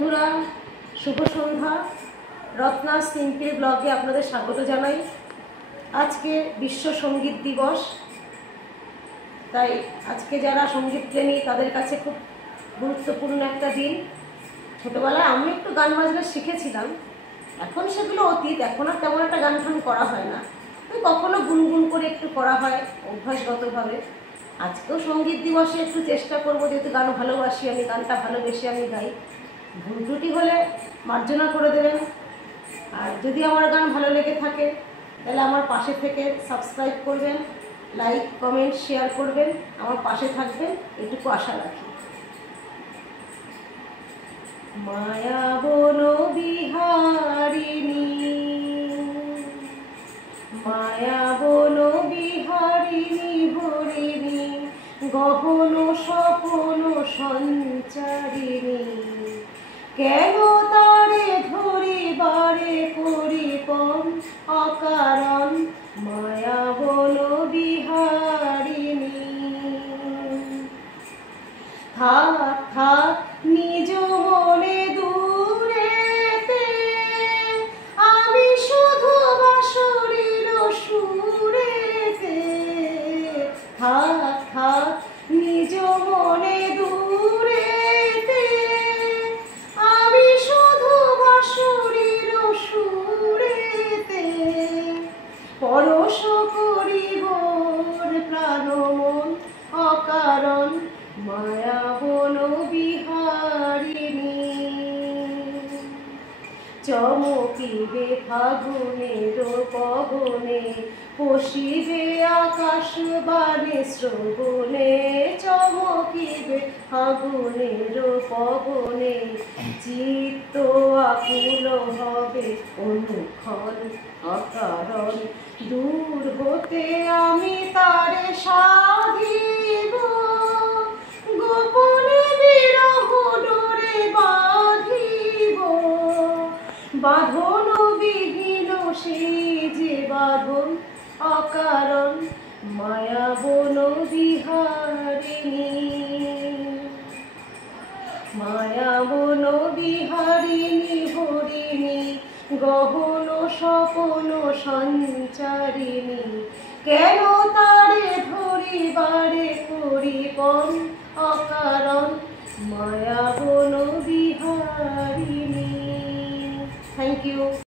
বন্ধুরা, শুভ সন্ধ্যা। রত্না সিম্পল ব্লগে আপনাদের স্বাগত জানাই। আজকে বিশ্ব সঙ্গীত দিবস, তাই আজকে যারা সঙ্গীত প্রেমী তাদের কাছে খুব গুরুত্বপূর্ণ একটা দিন। ছোটোবেলায় আমি একটু গান বাজনা শিখেছিলাম, এখন সেগুলো অতীত। এখন আর তেমন একটা গান টান করা হয় না, ওই কখনো গুনগুন করে একটু করা হয় অভ্যাসগতভাবে। আজকেও সঙ্গীত দিবসে একটু চেষ্টা করব, যেহেতু গান ভালোবাসি আমি, গানটা ভালোবেসে আমি গাই। ভুল ত্রুটি হলে মার্জনা করে দেবেন। আর যদি আমার গান ভালো লেগে থাকে তাহলে আমার পাশে থেকে সাবস্ক্রাইব করবেন, লাইক কমেন্ট শেয়ার করবেন, আমার পাশে থাকবেন, এটুকু আশা রাখি। মায়া বন বিহারিণী, মায়া বন বিহারিণী হরিণী, গহন স্বপন সঞ্চারিণী, কেন তারে ধরিবারে করিপন অকারণ, মায়া বন বিহারিণী। থাক থাক নিজ মনে দূরেতে, আমি শুধু বাঁশরীর সুরেতে। থাক থাক নিজ মনে দূরেতে, আমি শুধু বাঁশরীর সুরেতে। পরশ করিব প্রাণ মন অকারণ, মায়া বন বিহারিণী। চমকিবে ফাগুনের পবনে, পশিবে আকাশ বাণী শ্রবণে। চমকিবে ফাগুনের পবনে, চিত্ত আকুল হবে অনুক্ষণ অকারণ। দূর হতে আমি তারে সাধিব, গোপনে বিরহ ডোরে বাঁধিব। বাঁধন বিহীন সেই যে বাঁধন অকারণ, মায়া বন বিহারিণী। মায়া বন বিহারিণী হরিণী, গহন স্বপন সঞ্চারিণী, কেন তারে ধরিবারে করিপন অকারণ, মায়া বন বিহারিণী। Thank you.